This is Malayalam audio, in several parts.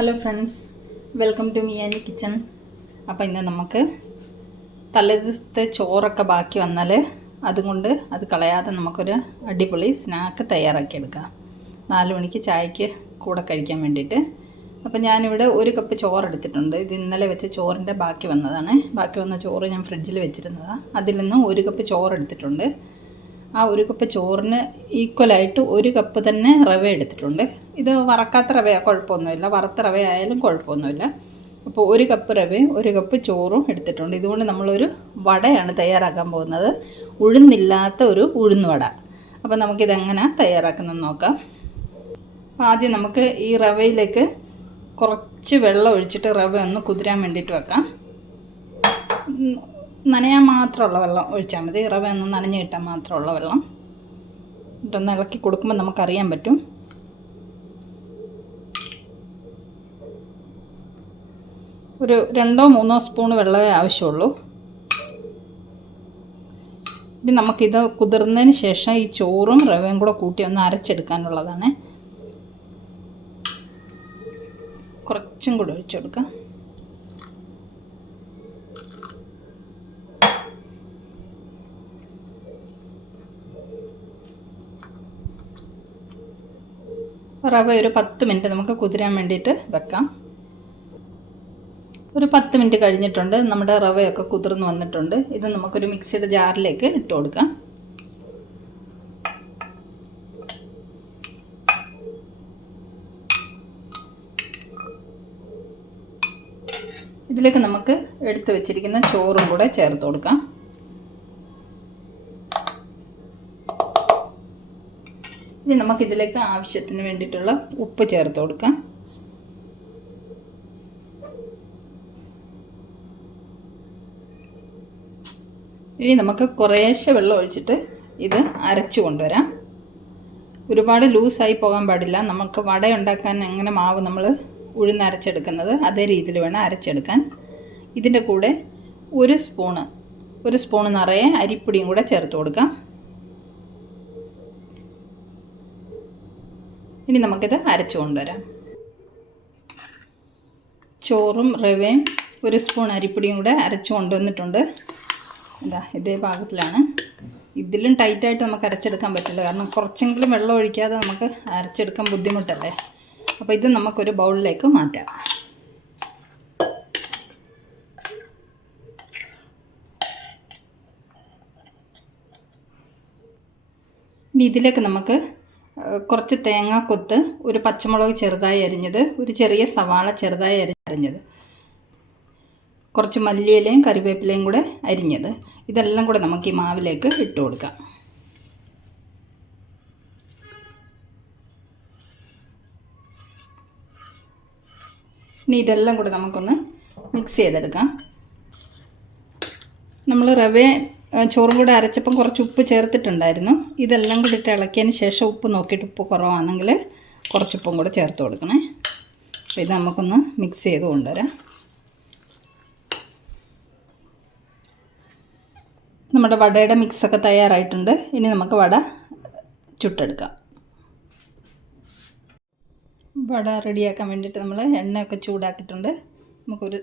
Hello friends, welcome to me and kitchen. അപ്പോൾ ഇന്ന് നമുക്ക് തലേദിവസത്തെ ചോറൊക്കെ ബാക്കി വന്നാൽ അതുകൊണ്ട് അത് കളയാതെ നമുക്കൊരു അടിപൊളി സ്നാക്ക് തയ്യാറാക്കിയെടുക്കാം. 4 മണിക്ക് ചായക്ക് കൂടെ കഴിക്കാൻ വേണ്ടിയിട്ട്. അപ്പോൾ ഞാനിവിടെ 1 കപ്പ് ചോറ് എടുത്തിട്ടുണ്ട്. ഇത് ഇന്നലെ വെച്ച ചോറിൻ്റെ ബാക്കി വന്നതാണ്. ബാക്കി വന്ന ചോറ് ഞാൻ ഫ്രിഡ്ജിൽ വെച്ചിരുന്നതാണ്. അതിൽ നിന്ന് 1 കപ്പ് ചോറ് എടുത്തിട്ടുണ്ട്. ആ 1 കപ്പ് ചോറിന് ഈക്വലായിട്ട് 1 കപ്പ് തന്നെ റവ എടുത്തിട്ടുണ്ട്. ഇത് വറക്കാത്ത റവയാണ്, കുഴപ്പമൊന്നുമില്ല. വറുത്ത റവ ആയാലും കുഴപ്പമൊന്നുമില്ല. അപ്പോൾ 1 കപ്പ് റവയും 1 കപ്പ് ചോറും എടുത്തിട്ടുണ്ട്. ഇതുകൊണ്ട് നമ്മളൊരു വടയാണ് തയ്യാറാക്കാൻ പോകുന്നത്. ഉഴുന്നില്ലാത്ത ഒരു ഉഴുന്നുവട. അപ്പോൾ നമുക്കിതെങ്ങനെ തയ്യാറാക്കുന്നതെന്ന് നോക്കാം. ആദ്യം നമുക്ക് ഈ റവയിലേക്ക് കുറച്ച് വെള്ളം ഒഴിച്ചിട്ട് റവ ഒന്ന് കുതിരാൻ വേണ്ടിയിട്ട് വെക്കാം. നനയാൻ മാത്രമുള്ള വെള്ളം ഒഴിച്ചാൽ മതി. റവ ഒന്ന് നനഞ്ഞ് കിട്ടാൻ മാത്രമുള്ള വെള്ളം ഇട്ടൊന്ന് ഇളക്കി കൊടുക്കുമ്പോൾ നമുക്കറിയാൻ പറ്റും. ഒരു 2-3 സ്പൂൺ വെള്ളമേ ആവശ്യമുള്ളൂ. ഇനി നമുക്കിത് കുതിർന്നതിന് ശേഷം ഈ ചോറും റവയും കൂടെ കൂട്ടി ഒന്ന് അരച്ചെടുക്കാനുള്ളതാണ്. കുറച്ചും കൂടെ ഒഴിച്ചെടുക്കാം. റവ ഒരു 10 മിനിറ്റ് നമുക്ക് കുതിരാൻ വേണ്ടിയിട്ട് വെക്കാം. ഒരു 10 മിനിറ്റ് കഴിഞ്ഞിട്ടുണ്ട്. നമ്മുടെ റവയൊക്കെ കുതിർന്ന് വന്നിട്ടുണ്ട്. ഇത് നമുക്കൊരു മിക്സിയുടെ ജാറിലേക്ക് ഇട്ട് കൊടുക്കാം. ഇതിലേക്ക് നമുക്ക് എടുത്തു വെച്ചിരിക്കുന്ന ചോറും കൂടെ ചേർത്ത് കൊടുക്കാം. ഇനി നമുക്കിതിലേക്ക് ആവശ്യത്തിന് വേണ്ടിയിട്ടുള്ള ഉപ്പ് ചേർത്ത് കൊടുക്കാം. ഇനി നമുക്ക് കുറേശ്ശെ വെള്ളം ഒഴിച്ചിട്ട് ഇത് അരച്ചു കൊണ്ടുവരാം. ഒരുപാട് ലൂസായി പോകാൻ പാടില്ല. നമുക്ക് വട ഉണ്ടാക്കാൻ എങ്ങനെ മാവ് നമ്മൾ ഉഴുന്നരച്ചെടുക്കുന്നത് അതേ രീതിയിൽ വേണം അരച്ചെടുക്കാൻ. ഇതിൻ്റെ കൂടെ ഒരു സ്പൂണ് നിറയെ അരിപ്പൊടിയും കൂടെ ചേർത്ത് കൊടുക്കാം. ഇനി നമുക്കിത് അരച്ചു കൊണ്ടുവരാം. ചോറും റവയും 1 സ്പൂൺ അരിപ്പൊടിയും കൂടെ അരച്ചു കൊണ്ടുവന്നിട്ടുണ്ട്. ഇതേ പാകത്തിലാണ്. ഇതിലും ടൈറ്റായിട്ട് നമുക്ക് അരച്ചെടുക്കാൻ പറ്റില്ല, കാരണം കുറച്ചെങ്കിലും വെള്ളം ഒഴിക്കാതെ നമുക്ക് അരച്ചെടുക്കാൻ ബുദ്ധിമുട്ടല്ലേ. അപ്പോൾ ഇത് നമുക്കൊരു ബൗളിലേക്ക് മാറ്റാം. ഇനി ഇതിലേക്ക് നമുക്ക് കുറച്ച് തേങ്ങാക്കൊത്ത്, ഒരു പച്ചമുളക് ചെറുതായി അരിഞ്ഞത്, ഒരു ചെറിയ സവാള ചെറുതായി അരിഞ്ഞത്, കുറച്ച് മല്ലിയിലയും കറിവേപ്പിലയും കൂടെ അരിഞ്ഞത്, ഇതെല്ലാം കൂടെ നമുക്ക് ഈ മാവിലേക്ക് ഇട്ട് കൊടുക്കാം. ഇനി ഇതെല്ലാം കൂടെ നമുക്കൊന്ന് മിക്സ് ചെയ്തെടുക്കാം. നമ്മൾ ചോറും കൂടെ അരച്ചപ്പം കുറച്ച് ഉപ്പ് ചേർത്തിട്ടുണ്ടായിരുന്നു. ഇതെല്ലാം കൂടി ഇട്ട് ഇളക്കിയതിന് ശേഷം ഉപ്പ് നോക്കിയിട്ട് ഉപ്പ് കുറവാണെങ്കിൽ കുറച്ച് ഉപ്പും കൂടെ ചേർത്ത് കൊടുക്കണേ. അപ്പോൾ ഇത് നമുക്കൊന്ന് മിക്സ് ചെയ്ത് കൊണ്ടുവരാം. നമ്മുടെ വടയുടെ മിക്സൊക്കെ തയ്യാറായിട്ടുണ്ട്. ഇനി നമുക്ക് വട ചുട്ടെടുക്കാം. വട റെഡിയാക്കാൻ വേണ്ടിയിട്ട് നമ്മൾ എണ്ണയൊക്കെ ചൂടാക്കിയിട്ടുണ്ട്. നമുക്കൊരു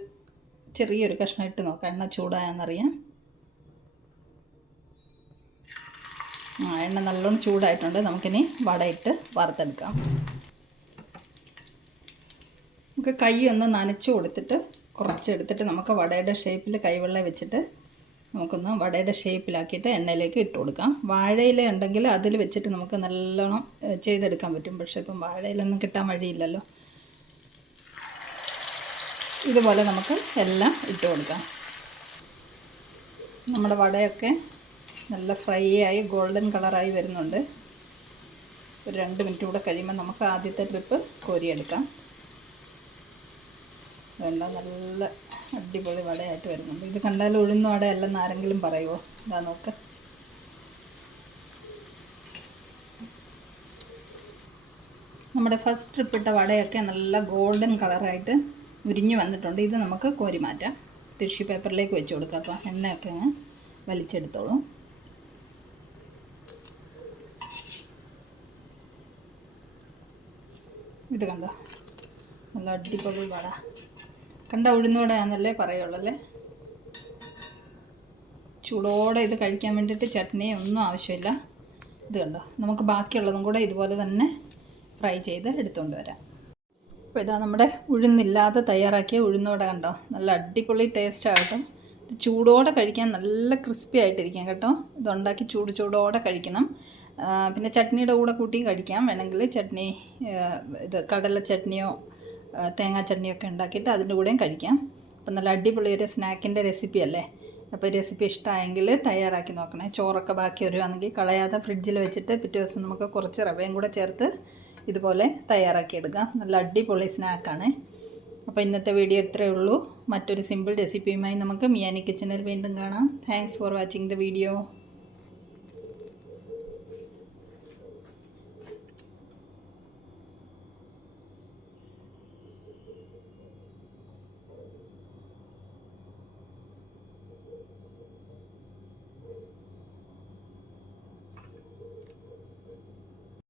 ചെറിയൊരു കഷ്ണം ഇട്ട് നോക്കാം, എണ്ണ ചൂടായെന്നറിയാം. എണ്ണ നല്ലോണം ചൂടായിട്ടുണ്ട്. നമുക്കിനി വടയിട്ട് വറുത്തെടുക്കാം. നമുക്ക് കൈ ഒന്ന് നനച്ച് കൊടുത്തിട്ട് കുറച്ചെടുത്തിട്ട് നമുക്ക് വടയുടെ ഷേപ്പിൽ കൈവെള്ളം വെച്ചിട്ട് നമുക്കൊന്ന് വടയുടെ ഷേപ്പിലാക്കിയിട്ട് എണ്ണയിലേക്ക് ഇട്ട് കൊടുക്കാം. വാഴയില ഉണ്ടെങ്കിൽ അതിൽ വെച്ചിട്ട് നമുക്ക് നല്ലോണം ചെയ്തെടുക്കാൻ പറ്റും. പക്ഷേ ഇപ്പം വാഴയിലൊന്നും കിട്ടാൻ വഴിയില്ലല്ലോ. ഇതുപോലെ നമുക്ക് എല്ലാം ഇട്ട് കൊടുക്കാം. നമ്മുടെ വടയൊക്കെ നല്ല ഫ്രൈ ആയി ഗോൾഡൻ കളറായി വരുന്നുണ്ട്. ഒരു 2 മിനിറ്റ് കൂടെ കഴിയുമ്പോൾ നമുക്ക് ആദ്യത്തെ ട്രിപ്പ് കോരിയെടുക്കാം. വേണ്ട, നല്ല അടിപൊളി വടയായിട്ട് വരുന്നുണ്ട്. ഇത് കണ്ടാൽ ഉഴുന്ന വടയല്ലെന്ന് ആരെങ്കിലും പറയുമോ? ഇതാ നോക്ക്. നമ്മുടെ ഫസ്റ്റ് ട്രിപ്പ് ഇട്ട വടയൊക്കെ നല്ല ഗോൾഡൻ കളറായിട്ട് മുരിഞ്ഞ് വന്നിട്ടുണ്ട്. ഇത് നമുക്ക് കോരി മാറ്റാം. ടിഷ്യൂ പേപ്പറിലേക്ക് വെച്ച് കൊടുക്കാം. അപ്പോൾ എണ്ണയൊക്കെ അങ്ങ് വലിച്ചെടുത്തോളൂ. ഇത് കണ്ടോ, നല്ല അടിപൊളി വട. കണ്ട ഉഴുന്നുവടയാണെന്നല്ലേ പറയുള്ളൂ അല്ലേ. ചൂടോടെ ഇത് കഴിക്കാൻ വേണ്ടിയിട്ട് ചട്നി ഒന്നും ആവശ്യമില്ല. ഇത് കണ്ടോ, നമുക്ക് ബാക്കിയുള്ളതും കൂടെ ഇതുപോലെ തന്നെ ഫ്രൈ ചെയ്ത് എടുത്തുകൊണ്ട് വരാം. അപ്പോൾ ഇതാ നമ്മുടെ ഉഴുന്നില്ലാതെ തയ്യാറാക്കിയ ഉഴുന്നുവട കണ്ടോ, നല്ല അടിപൊളി ടേസ്റ്റാകട്ടോ. ഇത് ചൂടോടെ കഴിക്കാൻ നല്ല ക്രിസ്പി ആയിട്ടിരിക്കാം കേട്ടോ. ഇതുണ്ടാക്കി ചൂടോടെ കഴിക്കണം. പിന്നെ ചട്നിയുടെ കൂടെ കൂട്ടി കഴിക്കാം വേണമെങ്കിൽ. ചട്നി ഇത് കടല ചട്നിയോ തേങ്ങാ ചട്നിയോ ഒക്കെ ഉണ്ടാക്കിയിട്ട് അതിൻ്റെ കൂടെയും കഴിക്കാം. അപ്പം നല്ല അടിപൊളി ഒരു സ്നാക്കിൻ്റെ റെസിപ്പി അല്ലേ. അപ്പോൾ റെസിപ്പി ഇഷ്ടമായെങ്കിൽ തയ്യാറാക്കി നോക്കണേ. ചോറൊക്കെ ബാക്കി വരുവാണെങ്കിൽ കളയാതെ ഫ്രിഡ്ജിൽ വെച്ചിട്ട് പിറ്റേ ദിവസം നമുക്ക് കുറച്ച് റവയും കൂടെ ചേർത്ത് ഇതുപോലെ തയ്യാറാക്കിയെടുക്കാം. നല്ല അടിപൊളി സ്നാക്കാണ്. അപ്പോൾ ഇന്നത്തെ വീഡിയോ ഇത്രയേ ഉള്ളൂ. മറ്റൊരു സിമ്പിൾ റെസിപ്പിയുമായി നമുക്ക് മിയാനി കിച്ചണിൽ വീണ്ടും കാണാം. Thanks for watching the video.